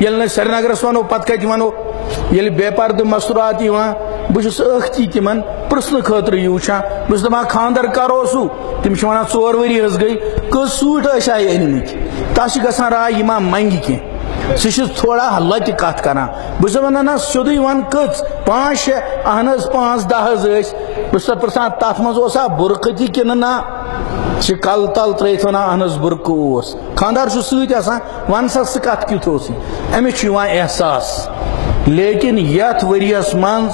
یل سری نگرس ونو پتہ کت ونو یل بے پردہ مستورات بہس اختی تمن پرسن خاطر یہ وچان بس دپان خاندر کرو سو تم ونان 4 ؤری گئی کس سوٹ آئی انمت تس گھان راے یہ ما منگہ کی سہ تھوڑا لتہ کت کران بس ونان سیودے ون کچ 5 6 اہن 5 10 بس پرسان تر مزا برقہ تہ کن نا سہ کل تل ترت ونان اہن برقہ خاندار ست ون سا سہ کت کت امس احساس لیکن یت وریس من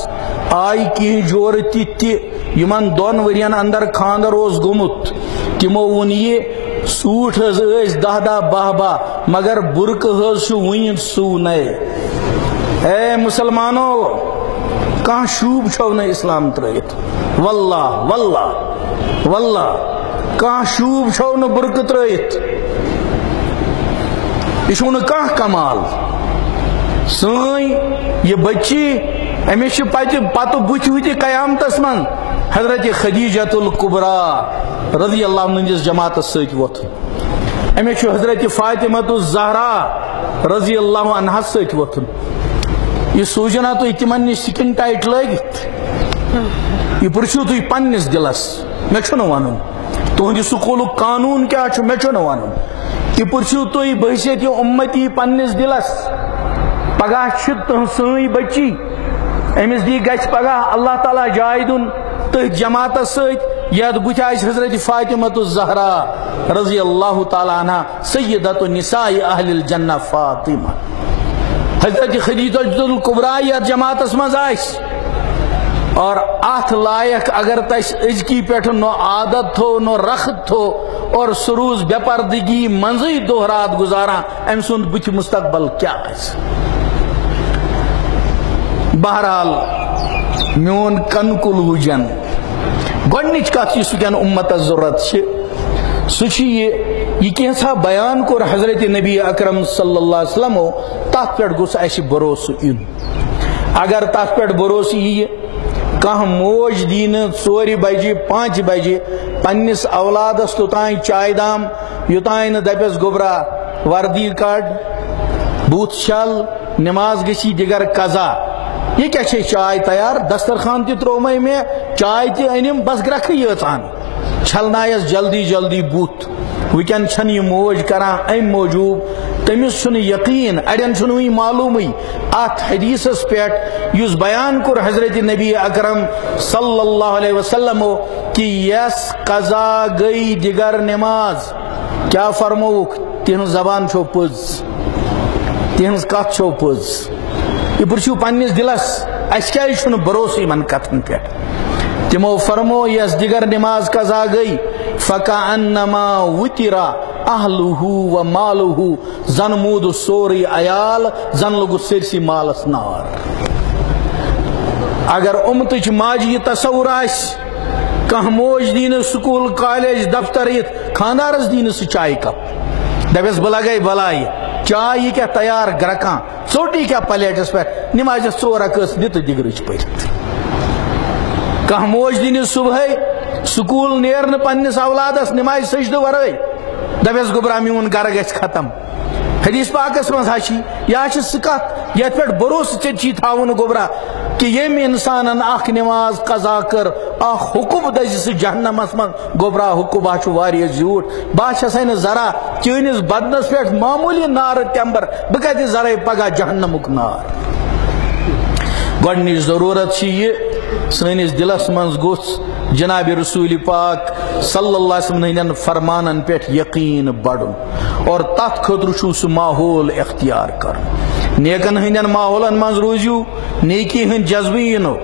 آئی کہیں جور تمن 2 ورین اندر خاندر گومت تمو ون یہ سوٹ 10 10 12 مگر برقہ ون سونے اے مسلمانو کان شوب چھو نہ اسلام ترت واللہ واللہ واللہ کان شوب چھو نہ برقہ ترت یہ کان کمال سن یہ بچی امس پتہ بت وتہ قیامتس من حضرت خدیجۃ الکبریٰ رضی اللہ عنہ جماعت ست ووت امس حضرت فاطمۃ الزہرا رضی اللہ عنہ ست ووتن یہ سوچنا تھی تمن نش سکن ٹائٹ لگت یہ پرچو تھی پنس دلس مے چھُ نہٕ ونُن تہندِ سکوٗلُک قانوٗن کیاہ چھُ مے چھُ نہٕ ونُن یہ پرچو تھی بحثیت امتی پنس دلس پگہ سن بچی امس دی گھ پگہ اللہ تعالیٰ جائے دن تھی جماعت ست یت بت حضرت فاطمۃ الزہرا رضی اللہ تعالیٰ عنہ سیدۃ النساء اہل الجنہ فاطمہ حضرت خدیجۃ الکبریٰ یت جماعت مز اور ات لائق اگر تس ازکی پہ نو عادت تھو نو رخت تھو اور سروز بے پردگی منزی دہ رات گزاران ام سند بت مستقبل کیا بہرحال میون کنکل وجن گۄڈنِچ کتھ یُس وٕنکٮ۪ن اُمتس ضرورت سہ یہ کینٛژھا بیان کوٚر حضرت نبی اکرم صلی اللہ علیہ وسلم تتھ پٮ۪ٹھ گوٚژھ اَسہِ بھروسہٕ یُن اگر تتھ پٮ۪ٹھ بھروسہٕ ییہِ کانٛہہ موج دی نہٕ 4 بجے 5 بجے پننس اولادس توتانۍ چائے دام یوتانۍ نہٕ دپٮ۪س گوٚبرا وردی کڑ بُتھ چھل نماز گژھی دِگر قضا یہ کیا چائے تیار دسترخوان تہ ترومے میں چائے تہ انم بس گرکھ یژان چھلنائس جلدی جلدی بُتھ ونکٮ۪ن چھنہٕ یہ موج کران ام موجوب تمس چھُنہٕ یقین اڑین چھُنہٕ وٕنہِ معلومٕے ات حدیثس پٮ۪ٹھ یُس بیان کوٚر حضرت نبی اکرم صلی اللہ علیہ وسلم کہ یس قضا گئی دگر نماز کیا فرموک تہنز زبان چھو پوٚز تہنز کتھ چھو پوٚز یہ پرچو پنس دلس اس کیا چھُنہٕ بھروسہٕ یمن کتھن پٮ۪ٹھ تمو فرمو یس دگر نماز قضا گئی فکأنما وتر اہلہ و مالہ زن مود سورے عیال زن لوگس سرسی مالس نار اگر امتچ ماجہ یہ تصور کانٛہہ موج دی نہٕ سکول کالج دفتر یتھ خاندارس دی نہٕ سہ چائے کپ دپیس بہ لگے بلاے چائے یہ کیا تیار گرکان ژوٚٹ کیا پلیٹس پہ نمازس 4 رکعت دت دگرچ پٔرِتھ کانٛہہ موج دی نہٕ صبحے سکول نیرن پننس اولادس نماز سجدٕ ورٲے دپیس گوٚبرا میون گرٕ گژھِ ختم حدیث پاکس مز یہ سہ کت یت پہ بھروسہ ژےٚ تھاون گوٚبرا کہ یم انسانن اخ نماز قضا کر اخ حکم دزِ سہ جہنمس من گوٚبرا حکم چھُ واریاہ زیوٗٹھ بہٕ چھسے نہٕ ذرا چٲنِس بدنس پٮ۪ٹھ معموٗلی نارٕ تمبر بہٕ کتہِ ذرے پگہہ جہنمُک نار گۄڈنِچ ضروٗرت یہ سٲنِس دلس منٛز گوٚژھ جناب رسول پاک صلی اللہ علیہ وسلم ہندین فرمانن پٮ۪ٹھ یقین بڑھن اور تتھ خٲطرٕ چھُ سُہ ماحول اختیار کرُن نیکن ہندین ماحولن منٛز روٗزِو نیکی ہند جذبہٕ یِنو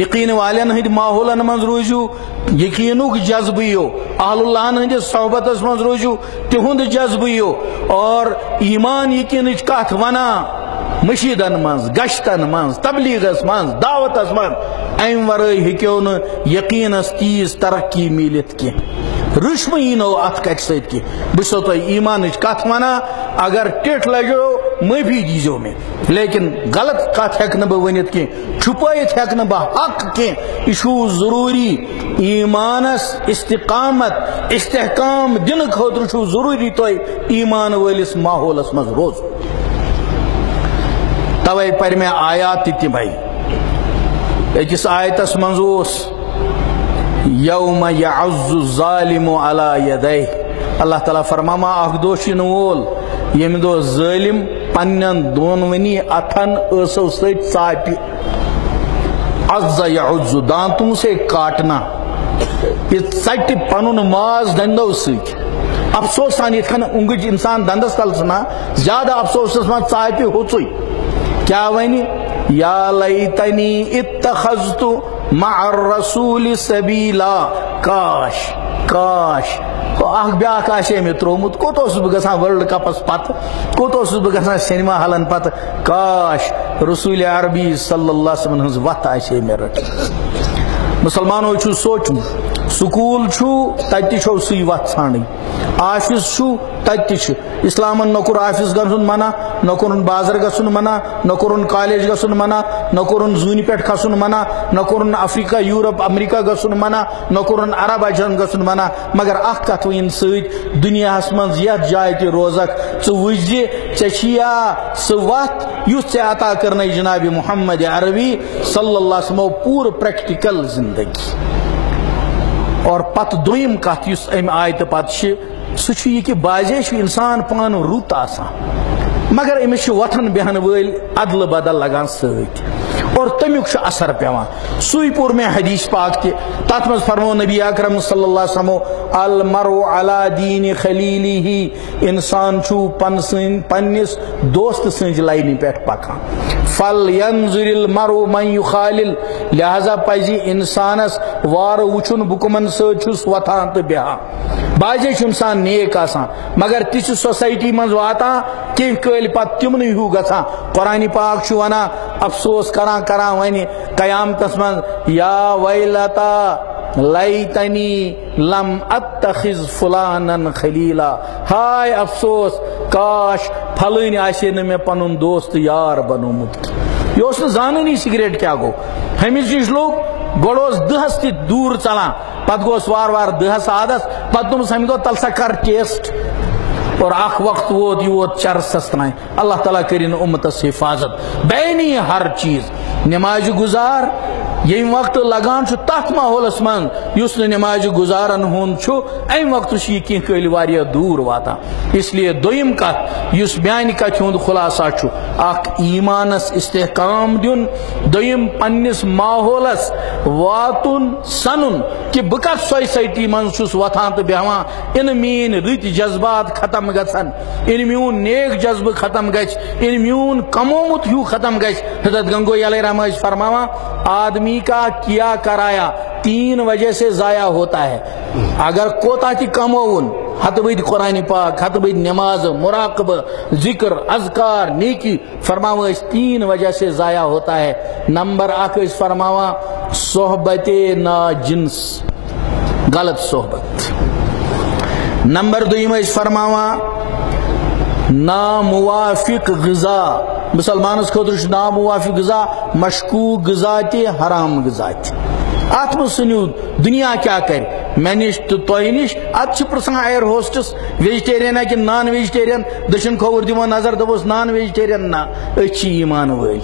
یقین والین ہند ماحولن منٛز روٗزِو یقینُک جذبہٕ یِیو اہل اللہن ہندس صحبتس منٛز روٗزِو تِہُنٛد جذبہٕ یِیو اور ایمان یقینٕچ کتھ ونان مشیدن منٛز گشتن منٛز تبلیغس منٛز دعوتس منٛز ام ورٲے ہیٚکیو نہٕ یقینس تیٖژ ترقی میٖلِتھ کینٛہہ رُشمہٕ یِنو اتھ کتھِ سۭتۍ کینٛہہ بہٕ چھُسو تۄہہِ ایمانٕچ کتھ ونان اگر ٹِٹھ لگیو معٲفی دیٖزیو مےٚ لیکن غلط کتھ ہیٚکہٕ نہٕ بہٕ ؤنِتھ کینٛہہ چھُپٲیِتھ ہیٚکہٕ نہٕ بہٕ حق کینٛہہ یہِ چھُ ضروٗری ایمانس استقامت استحکام دِنہٕ خٲطرٕ چھُ ضروٗری تۄہہِ ایمان وٲلِس ماحولس منٛز روزُن توے پر میں آیات تمے اکس آیتس منزوس یوم یعز الظالم علی یدیہ اللہ تعالیٰ فرماما اخ دوشن وول یم دو ظالم پنن دونونی اتھن اسو سۭتۍ ژاپہِ عز یعز دانتوں سے کاٹنا یہ ژٹہِ پنن ماز دندو سۭتۍ افسوسان یتھ کن اونگج انسان دندس تل ژھنا زیادہ افسوسس من ژاپہِ ہوژُے کیا ونہِ یا لیتنی اتخذت مع الرسول سبیلا کاش کاش اخ بیاکھ آسے مے ترومت کوت اوسُس بہٕ گژھان ورلڈ کپس پتہٕ کوت اوسُس بہٕ گژھان سینما ہالن پتہٕ کاش رسول عربی صلی اللہ علیہ وسلم ہنز وتھ آسے مے رٹٕنۍ مسلمانو چھُ سوچمُت سکول چھُ تتہِ تہِ چھو سُے وتھ ژھانڈٕنۍ آفس چھُ تتہِ تہِ چھُ اسلامن نہ کوٚر آفس گژھُن منع نہ کوٚرُن بازر گژھُن منع نہ کوٚرُن کالیج گژھُن منع نہ کوٚرُن زوٗنہِ پٮ۪ٹھ کھسُن منع نہ کوٚرُن افریقہ یوٗرپ امریکہ گژھُن منع نہ کوٚرُن عرب اجن گژھُن منع مگر اکھ کتھ ؤنِن سۭتۍ دُنیاہس منٛز یتھ جایہِ تہِ روزکھ ژٕ وٕچھ زِ ژےٚ چھِیا سُہ وتھ یُس ژےٚ عطا کٔرنَے جناب محمد عربی صلی اللہ علیہ وسلمو پوٗرٕ پریکٹیکل زندگی اور پتہٕ دوٚیِم کتھ یُس امہِ آیتہٕ پتہٕ چھِ سُہ چھُ یہ کہ بازے چھُ انسان پانہٕ رُت آسان مگر أمِس چھِ وۄتھن بیٚہن وٲلۍ ادلہٕ بدل لگان سۭتۍ اور تمیُک چھُ اثر پیوان سُے پوٚر مےٚ حدیث پاک تہِ تتھ منٛز فرمو نبی اکرم صلی اللہ علیہ وسلمو المرء علی دین خلیلہ انسان چھُ پننس دوست سٕنٛزِ لاینہِ پٮ۪ٹھ پکان فلینظر المرء من یخالل لہذا پزِ انسانس وارٕ وٕچھُن بہٕ کٕمن سۭتۍ چھُس وۄتھان تہٕ بیٚہان بازے چھُ انسان نیک آسان مگر تِژھِ سوسائٹی منٛز واتان کینٛہہ کٲلۍ پتہٕ تِمنٕے ہیوٗ گژھان قرآنِ پاک چھُ ونان افسوس کران ونہِ قیامتس منٛز یا ویلتا لیتنی لم اتخذ فلانن خلیلا ہائے افسوس کاش پھلٲنۍ آسہِ نہٕ مےٚ پنُن دوست یار بنومُت یہِ اوس نہٕ زانٲنی سگریٹ کیاہ گوٚو ہمِس نِش لوٚگ گۄڈٕ اوس دہس تہِ دوٗر ژلان پتہٕ گوس وارٕ وارٕ دہس عادس پتہٕ دوٚپمس ہمہِ دۄہ تل سا کر ٹیسٹ اور اخ وقت ووت یہ ووت چرسس تام اللہ تعالیٰ کرن امتس حفاظت بینی ہر چیز نماز گزار یم وقت لگان چھُ تتھ ماحولس من یُس نہٕ نماز گزارن ہُنٛد چھُ امہِ وقتہٕ چھُ یہِ کینٛہہ کٲلۍ واریاہ دوٗر واتان اس لیے دوٚیِم کتھ یُس میانہِ کتھِ ہُنٛد خُلاصہ چھُ اکھ ایمانس استحکام دیُن دوٚیِم پننس ماحولس واتُن سنُن کہ بہٕ کتھ سوسائٹی منٛز چھُس وۄتھان تہٕ بیٚہوان اِنہٕ میٲنۍ رٕتۍ جذبات ختم گژھن اِنہٕ میون نیک جذبہٕ ختم گژھِ اِنہٕ میون کمومُت ہیوٗ ختم گژھِ حضرت گنگوئی علیہ رحمہ ٲسۍ فرماوان آدمی کا کیا کرایا 3 وجہ سے ضائع ہوتا ہے اگر کوتا تہِ کموُن ہتہٕ بٔدۍ قرآنِ پاک ہتہٕ بٔدۍ نماز مراقبہ ذکر اذکار نیکی فرماوان ٲسۍ 3 وجہ سے ضائع ہوتا ہے نمبر 1 ٲسۍ فرماوان صحبت ناجنس غلط صحبت نمبر 2 ٲسۍ فرماوان ناموافق غذا مسلمانس خٲطرٕ چھُ ناموافق غذا مشکوک غذا تہِ حرام غذا تہِ اتھ منٛز ژھٕنِو دنیا کیا کرِ مےٚ نِش تہٕ تۄہہِ نِش اتھ چھِ پرژھان ایر ہوسٹس ویجٹیرین کِنہٕ نان ویجٹیرین دٔچھُن کھووُر دِمو نظر دوٚپُس نان ویجٹیرین نہ أسۍ چھِ ایمان وٲلۍ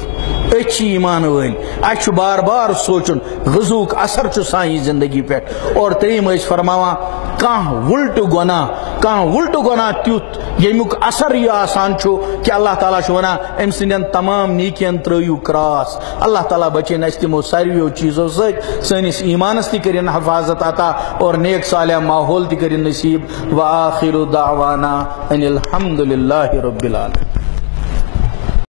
أسۍ چھِ ایمان وٲلۍ اسہِ چھُ بار بار سونٛچُن غذہُک اثر چھُ سانہِ زندگی پٮ۪ٹھ اور 3 ٲسۍ فرماوان کانٛہہ وُلٹہٕ گۄناہ تیُتھ ییٚمیُک اثر یہِ آسان چھُ کہ اللہ تعالیٰ چھُ ونان أمۍ سٕنٛدٮ۪ن تمام نیکین ترٲیِو کراس اللہ تعالیٰ بچٲیِن اسہِ تِمو ساروِیو چیٖزو سۭتۍ سٲنِس ایمانس تہِ کٔرِن حفاظت عطا اور نیک صالح ماحول تہِ کٔرِن نصیب وآخر دعوانا ان الحمد للہ رب العالمین.